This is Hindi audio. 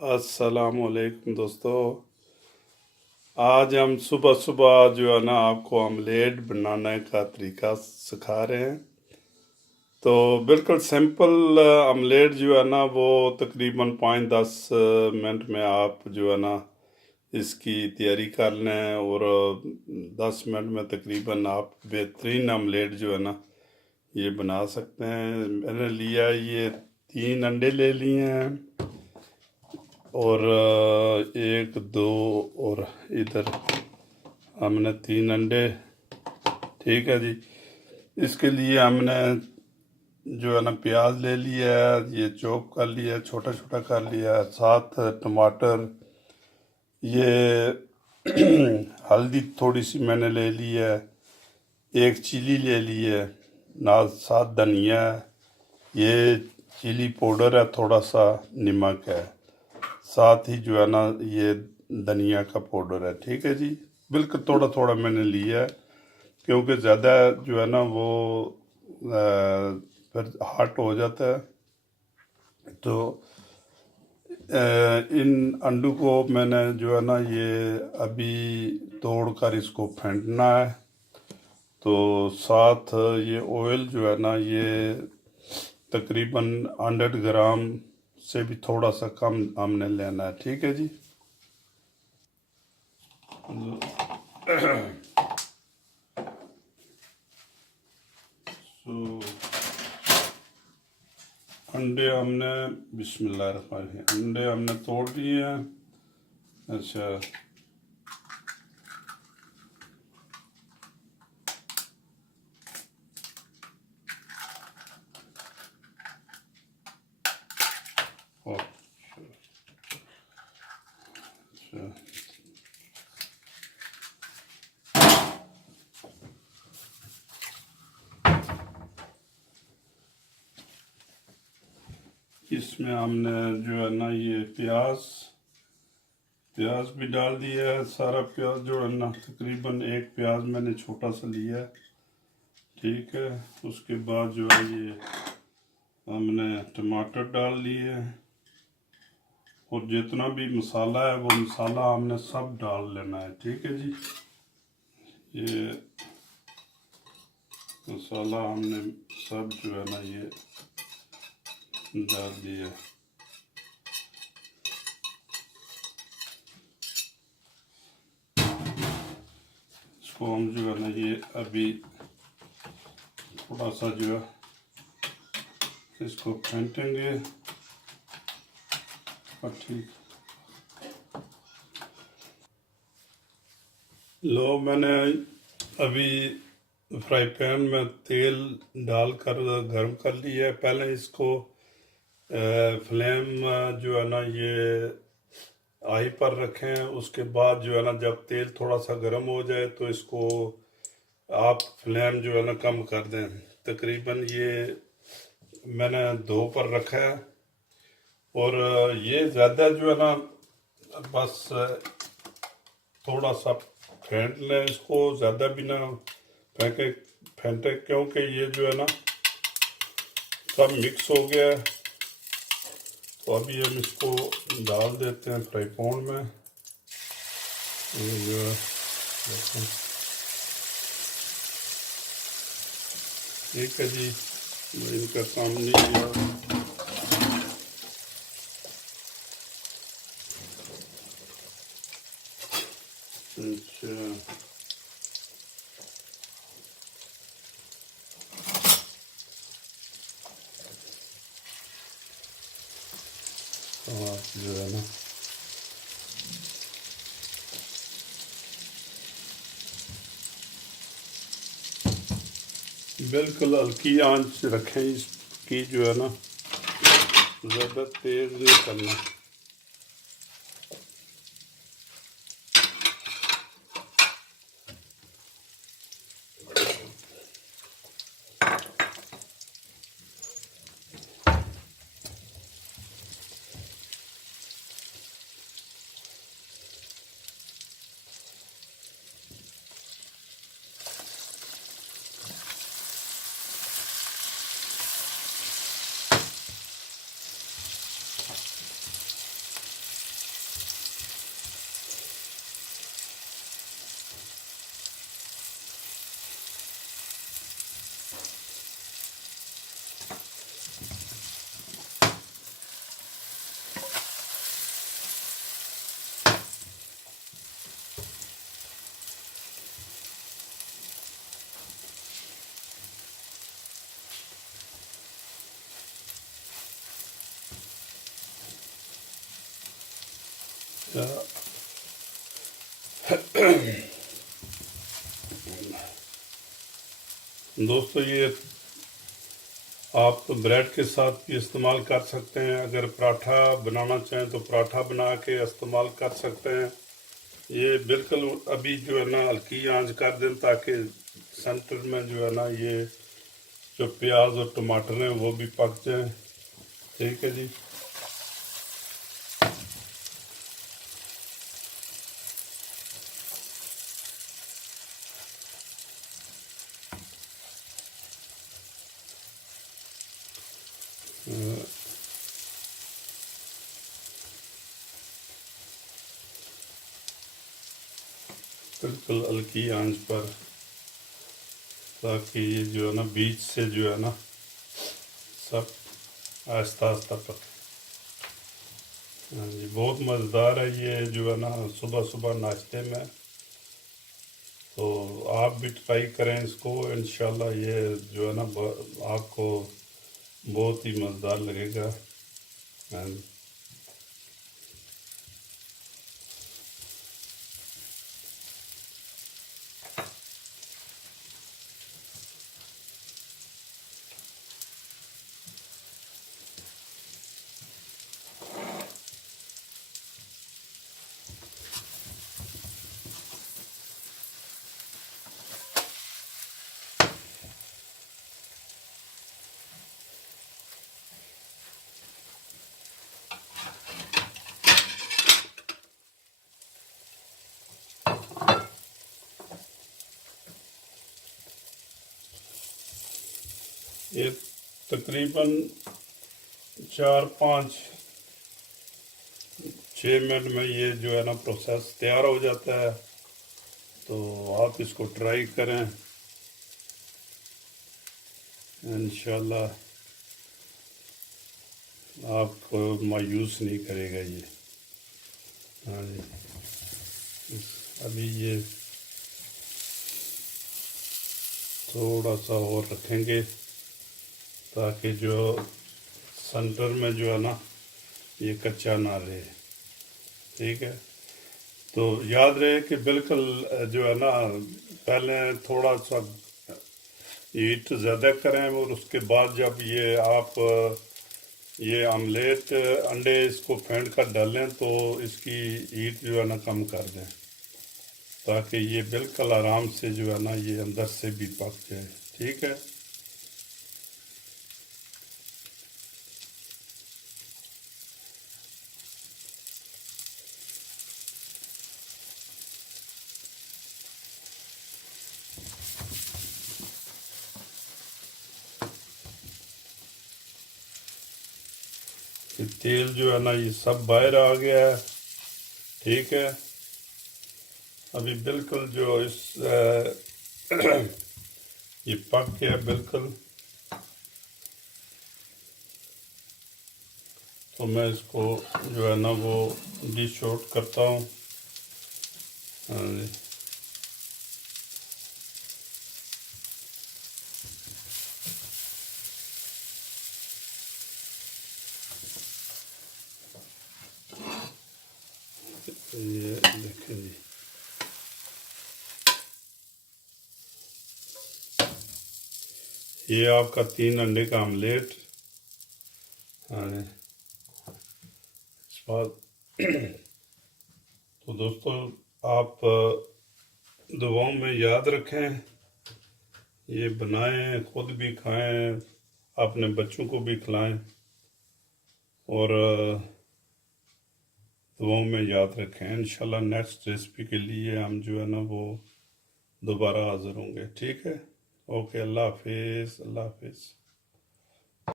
अस्सलामुअलैकुम दोस्तों। आज हम सुबह सुबह जो है ना आपको ऑमलेट बनाने का तरीका सिखा रहे हैं। तो बिल्कुल सिंपल ऑमलेट जो है ना वो तकरीबन 5-10 मिनट में आप जो है ना इसकी तैयारी कर लें और 10 मिनट में तकरीबन आप बेहतरीन ऑमलेट जो है ना ये बना सकते हैं। मैंने लिया ये 3 अंडे ले लिए हैं और एक दो और इधर हमने 3 अंडे। ठीक है जी। इसके लिए हमने जो है ना प्याज ले लिया है, ये चॉप कर लिया, छोटा छोटा कर लिया, 7 टमाटर, ये हल्दी थोड़ी सी मैंने ले ली है, एक चिली ले ली है, ना 7 धनिया, ये चिली पाउडर है, थोड़ा सा नमक है, साथ ही जो है ना ये धनिया का पाउडर है। ठीक है जी। बिल्कुल थोड़ा थोड़ा मैंने लिया है क्योंकि ज़्यादा जो है ना वो फिर हार्ड हो जाता है। तो इन अंडों को मैंने जो है ना ये अभी तोड़ कर इसको फेंटना है। तो साथ ये ऑयल जो है ना ये तकरीबन 100 ग्राम से भी थोड़ा सा कम हमने लेना है। ठीक है जी। तो अंडे हमने बिस्मिल्लाहिर्रहमानिर्रहीम अंडे हमने तोड़ दिए हैं। अच्छा, ओ, अच्छा, इसमें हमने जो है ना ये प्याज भी डाल दिया है। सारा प्याज जो है ना तकरीबन एक प्याज मैंने छोटा सा लिया है। ठीक है। उसके बाद जो है ये हमने टमाटर डाल लिए और जितना भी मसाला है वो मसाला हमने सब डाल लेना है। ठीक है जी। ये मसाला हमने सब जो है ना ये डाल दिया। इसको हम जो है ना ये अभी थोड़ा सा जो है इसको फेंटेंगे। और ठीक लो, मैंने अभी फ्राई पैन में तेल डालकर गर्म कर लिया है। पहले इसको फ्लेम जो है ना ये हाई पर रखें। उसके बाद जो है ना जब तेल थोड़ा सा गर्म हो जाए तो इसको आप फ्लेम जो है ना कम कर दें। तकरीबन ये मैंने 2 पर रखा है और ये ज़्यादा जो है ना बस थोड़ा सा फेंट लें इसको, ज़्यादा भी ना फेंटे क्योंकि ये जो है ना सब मिक्स हो गया है। तो अभी हम इसको डाल देते हैं फ्राई पैन में। ये जो है ठीक है जी। इनका काम नहीं किया। अच्छा, तो आप जो है ना बिल्कुल हल्की आंच रखें इसकी, जो है ना ज़्यादा तेज़ नहीं करना। दोस्तों ये आप ब्रेड के साथ भी इस्तेमाल कर सकते हैं। अगर पराठा बनाना चाहें तो पराठा बना के इस्तेमाल कर सकते हैं। ये बिल्कुल अभी जो है ना हल्की आंच कर दें ताकि सेंटर में जो है ना ये जो प्याज और टमाटर हैं वो भी पक जाएं। ठीक है जी। बिल्कुल हल्की आंच पर, ताकि ये जो है ना बीच से जो है ना सब आहिस्ता आहिस्ता पके। हाँ जी, बहुत मज़ेदार है ये जो है ना सुबह सुबह नाश्ते में। तो आप भी ट्राई करें इसको, इंशाल्लाह ये जो है ना आपको बहुत ही मज़ेदार लगेगा। हाँ जी। ये तकरीबन 4-5-6 मिनट में ये जो है ना प्रोसेस तैयार हो जाता है। तो आप इसको ट्राई करें, इंशाल्लाह आपको मायूस नहीं करेगा ये। हाँ जी, अभी ये थोड़ा सा और रखेंगे ताकि जो सेंटर में जो है ना ये कच्चा ना रहे। ठीक है, तो याद रहे कि बिल्कुल जो है ना पहले थोड़ा सा हीट ज़्यादा करें और उसके बाद जब ये आप ये आमलेट अंडे इसको फेंट कर डालें तो इसकी हीट जो है ना कम कर दें, ताकि ये बिल्कुल आराम से जो है ना ये अंदर से भी पक जाए। ठीक है, ये तेल जो है ना ये सब बाहर आ गया है। ठीक है, अभी बिल्कुल जो इस ये पक गया बिल्कुल। तो मैं इसको जो है ना वो डिश आउट करता हूँ। हाँ जी, ये देखें जी, ये आपका 3 अंडे का आमलेट। हाँ जी, इस बात तो दोस्तों आप दुआओं में याद रखें, ये बनाएं, खुद भी खाएं, अपने बच्चों को भी खिलाएं, और दुआओं में याद रखें। इंशाल्लाह नेक्स्ट रेसिपी के लिए हम जो है ना वो दोबारा हाज़िर होंगे। ठीक है, ओके, अल्लाह हाफिज़, अल्लाह हाफिज़।